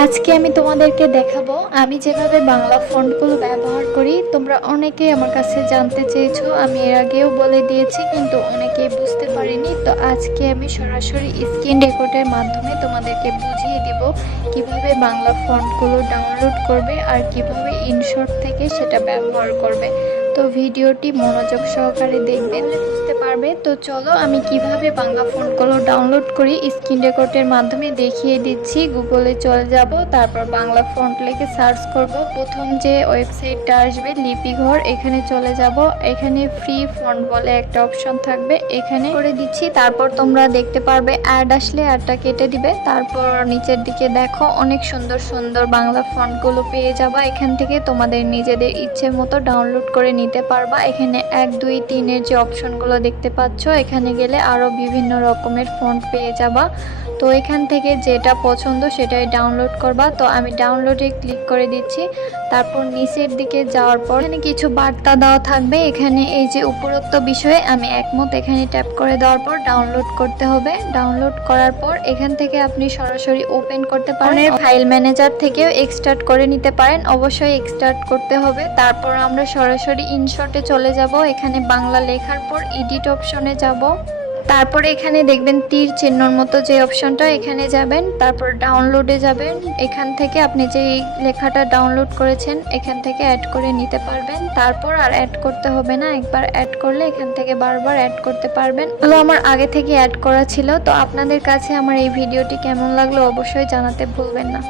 আজকে আমি তোমাদেরকে দেখাবো আমি যেভাবে বাংলা ফন্টগুলো ব্যবহার করি। তোমরা অনেকেই আমার কাছে জানতে চেয়েছো, আমি এর আগেও বলে দিয়েছি, কিন্তু অনেকেই বুঝতে পারিনি। তো আজকে আমি সরাসরি স্ক্রিন রেকর্ডের মাধ্যমে তোমাদেরকে বুঝিয়ে দিব কিভাবে বাংলা ফন্টগুলো ডাউনলোড করবে আর কিভাবে ইনশর্ট থেকে সেটা ব্যবহার করবে। তো ভিডিওটি মনোযোগ সহকারে দেখবেন, বুঝতে পারবে। তো চলো আমি কিভাবে বাংলা ফন্টগুলো ডাউনলোড করি স্ক্রিন রেকর্ডের মাধ্যমে দেখিয়ে দিচ্ছি। গুগলে চলে যাব, তারপর বাংলা ফন্ট লিখে সার্চ করব। প্রথম যে ওয়েবসাইটটা আসবে লিপিঘর, এখানে চলে যাব। এখানে ফ্রি ফন্ট বলে একটা অপশন থাকবে, এখানে করে দিচ্ছি। তারপর তোমরা দেখতে পারবে অ্যাড আসলে অ্যাডটা কেটে দিবে। তারপর নিচের দিকে দেখো অনেক সুন্দর সুন্দর বাংলা ফন্টগুলো পেয়ে যাবা। এখান থেকে তোমাদের নিজেদের ইচ্ছে মতো ডাউনলোড করে নিতে পারবা। এখানে 1 2 3 এর যে অপশনগুলো দেখতে পাচ্ছ, এখানে গেলে আরো বিভিন্ন রকমের ফন্ট পেয়ে যাবা। তো এখান থেকে যেটা পছন্দ সেটাই ডাউনলোড করবা। তো আমি ডাউনলোডে ক্লিক করে দিচ্ছি। তারপর নিচের দিকে যাওয়ার পর এখানে কিছু বার্তা দেওয়া থাকবে। এখানে এই যে উপরোক্ত বিষয়ে আমি একমত, এখানে ট্যাপ করে দেওয়ার পর ডাউনলোড করতে হবে। ডাউনলোড করার পর এখান থেকে আপনি সরাসরি ওপেন করতে পারেন, ফাইল ম্যানেজার থেকেও এক্সট্রাক্ট করে নিতে পারেন। অবশ্যই এক্সট্রাক্ট করতে হবে। তারপর আমরা সরাসরি ইনশটে চলে যাব। এখানে বাংলা লেখার পর এডিট অপশনে যাব। তারপরে এখানে দেখবেন তীর চিহ্নর মতো যে অপশনটা, এখানে যাবেন। তারপর ডাউনলোডে যাবেন। এখান থেকে আপনি যে লেখাটা ডাউনলোড করেছেন এখান থেকে অ্যাড করে নিতে পারবেন। তারপর আর অ্যাড করতে হবে না, একবার অ্যাড করলে এখান থেকে বারবার অ্যাড করতে পারবেন। এগুলো আমার আগে থেকে অ্যাড করা ছিল। তো আপনাদের কাছে আমার এই ভিডিওটি কেমন লাগলো অবশ্যই জানাতে ভুলবেন না।